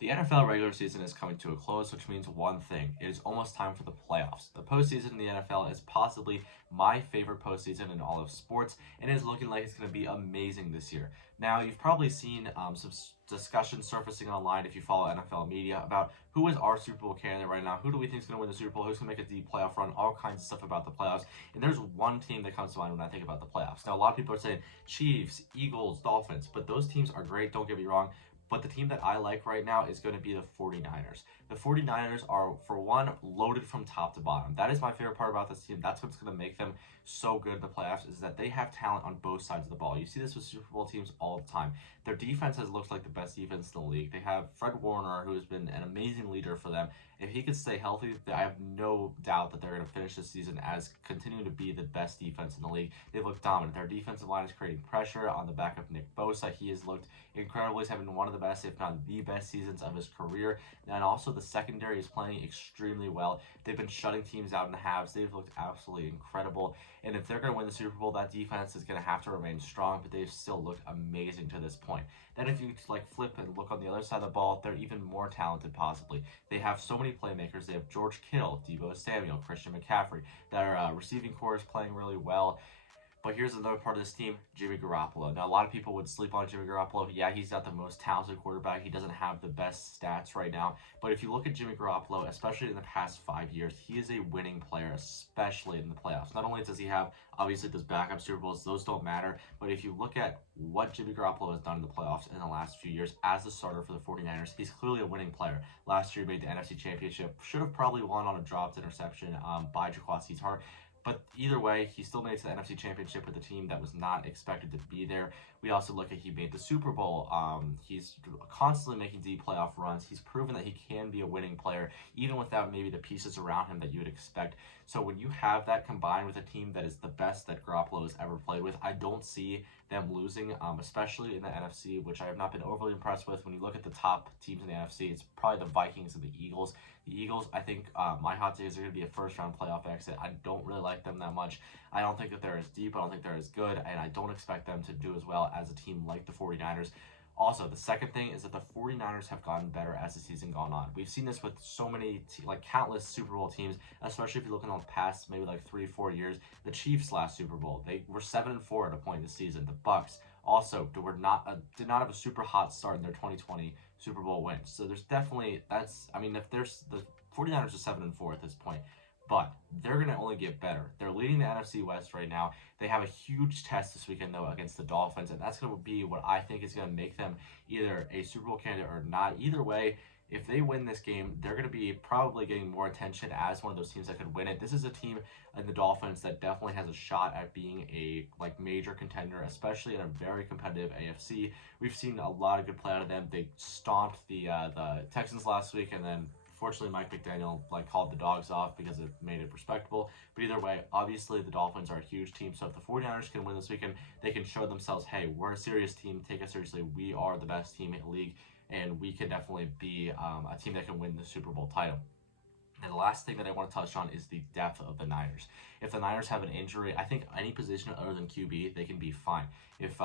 The NFL regular season is coming to a close, which means one thing. It is almost time for the playoffs. The postseason in the NFL is possibly my favorite postseason in all of sports, and it is looking like it's going to be amazing this year. Now, you've probably seen some discussion surfacing online if you follow NFL media about who is our Super Bowl candidate right now, who do we think is going to win the Super Bowl, who's going to make a deep playoff run, all kinds of stuff about the playoffs. And there's one team that comes to mind when I think about the playoffs. Now, a lot of people are saying Chiefs, Eagles, Dolphins, but those teams are great, don't get me wrong. But the team that I like right now is going to be the 49ers. The 49ers are, for one, loaded from top to bottom. That is my favorite part about this team. That's what's going to make them so good in the playoffs, is that they have talent on both sides of the ball. You see this with Super Bowl teams all the time. Their defense has looked like the best defense in the league. They have Fred Warner, who has been an amazing leader for them. If he could stay healthy, I have no doubt that they're going to finish this season as continuing to be the best defense in the league. They've looked dominant. Their defensive line is creating pressure on the back of Nick Bosa. He has looked incredible. He's having one of the best, if not the best, seasons of his career. And also the secondary is playing extremely well. They've been shutting teams out in the halves. They've looked absolutely incredible. And if they're going to win the Super Bowl, that defense is going to have to remain strong, but they've still looked amazing to this point. Then if you flip and look on the other side of the ball, they're even more talented possibly. They have so many playmakers. They have George Kittle, Deebo Samuel, Christian McCaffrey. Their receiving core is playing really well. But here's another part of this team, Jimmy Garoppolo. Now, a lot of people would sleep on Jimmy Garoppolo. Yeah, he's not the most talented quarterback. He doesn't have the best stats right now. But if you look at Jimmy Garoppolo, especially in the past 5 years, he is a winning player, especially in the playoffs. Not only does he have, obviously, those backup Super Bowls, those don't matter. But if you look at what Jimmy Garoppolo has done in the playoffs in the last few years as a starter for the 49ers, he's clearly a winning player. Last year, he made the NFC Championship. Should have probably won on a dropped interception by Jaquazi Hart. But either way, he still made it to the NFC Championship with a team that was not expected to be there. We also look at he made the Super Bowl. He's constantly making deep playoff runs. He's proven that he can be a winning player, even without maybe the pieces around him that you would expect. So when you have that combined with a team that is the best that Garoppolo has ever played with, I don't see them losing, especially in the NFC, which I have not been overly impressed with. When you look at the top teams in the NFC, it's probably the Vikings and the Eagles. The Eagles, I think my hot take is they're going to be a first-round playoff exit. I don't really like them that much. I don't think that they're as deep. I don't think they're as good, and I don't expect them to do as well as a team like the 49ers. Also, the second thing is that the 49ers have gotten better as the season gone on. We've seen this with so many, countless Super Bowl teams, especially if you look in the past maybe 3-4 years. The Chiefs last Super Bowl, they were 7-4 at a point this season. The Bucks also did not have a super hot start in their 2020 Super Bowl win. So there's definitely, if there's the 49ers are 7-4 at this point, but they're going to only get better. They're leading the NFC West right now. They have a huge test this weekend, though, against the Dolphins, and that's going to be what I think is going to make them either a Super Bowl candidate or not. Either way, if they win this game, they're going to be probably getting more attention as one of those teams that could win it. This is a team in the Dolphins that definitely has a shot at being a major contender, especially in a very competitive AFC. We've seen a lot of good play out of them. They stomped the Texans last week, and then fortunately, Mike McDaniel called the dogs off because it made it respectable. But either way, obviously the Dolphins are a huge team. So if the 49ers can win this weekend, they can show themselves, hey, we're a serious team. Take us seriously. We are the best team in the league, and we can definitely be a team that can win the Super Bowl title. And the last thing that I want to touch on is the depth of the Niners. If the Niners have an injury, I think any position other than QB, they can be fine. If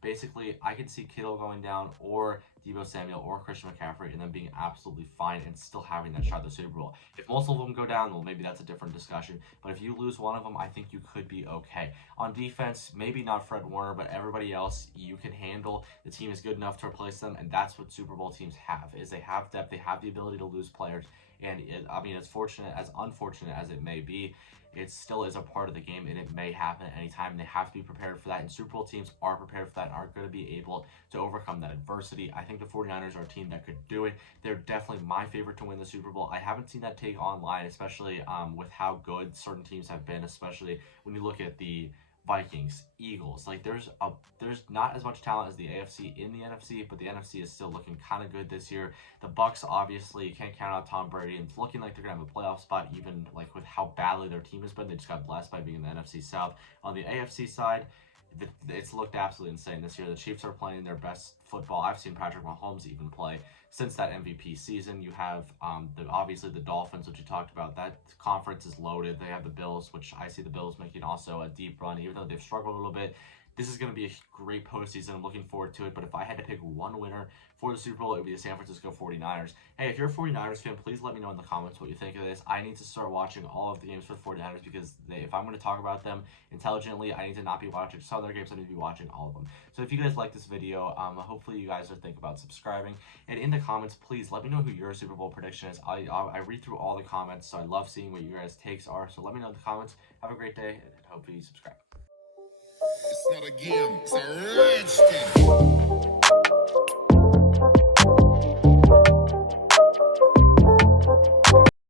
basically, I can see Kittle going down, or Deebo Samuel, or Christian McCaffrey, and them being absolutely fine and still having that shot at the Super Bowl. If most of them go down, well, maybe that's a different discussion. But if you lose one of them, I think you could be okay. On defense, maybe not Fred Warner, but everybody else you can handle. The team is good enough to replace them, and that's what Super Bowl teams have, is they have depth, they have the ability to lose players. And as unfortunate as it may be, it still is a part of the game, and it may happen at any time. They have to be prepared for that, and Super Bowl teams are prepared for that and are going to be able to overcome that adversity. I think the 49ers are a team that could do it. They're definitely my favorite to win the Super Bowl. I haven't seen that take online, especially with how good certain teams have been, especially when you look at the Vikings, Eagles. There's not as much talent as the AFC in the NFC, but the NFC is still looking kind of good this year. The Bucks, obviously, you can't count out Tom Brady, and it's looking like they're gonna have a playoff spot, even with how badly their team has been. They just got blessed by being in the NFC South. On the AFC side, it's looked absolutely insane this year. The Chiefs are playing their best football I've seen Patrick Mahomes even play since that MVP season. You have obviously the Dolphins, which you talked about. That conference is loaded. They have the Bills, which I see the Bills making also a deep run, even though they've struggled a little bit. This is going to be a great postseason. I'm looking forward to it. But if I had to pick one winner for the Super Bowl, it would be the San Francisco 49ers. Hey, if you're a 49ers fan, please let me know in the comments what you think of this. I need to start watching all of the games for the 49ers because if I'm going to talk about them intelligently, I need to not be watching some of their games. I need to be watching all of them. So if you guys like this video, hopefully you guys will think about subscribing. And in the comments, please let me know who your Super Bowl prediction is. I read through all the comments, so I love seeing what you guys' takes are. So let me know in the comments. Have a great day, and hopefully you subscribe. It's not a game, it's a rich thing.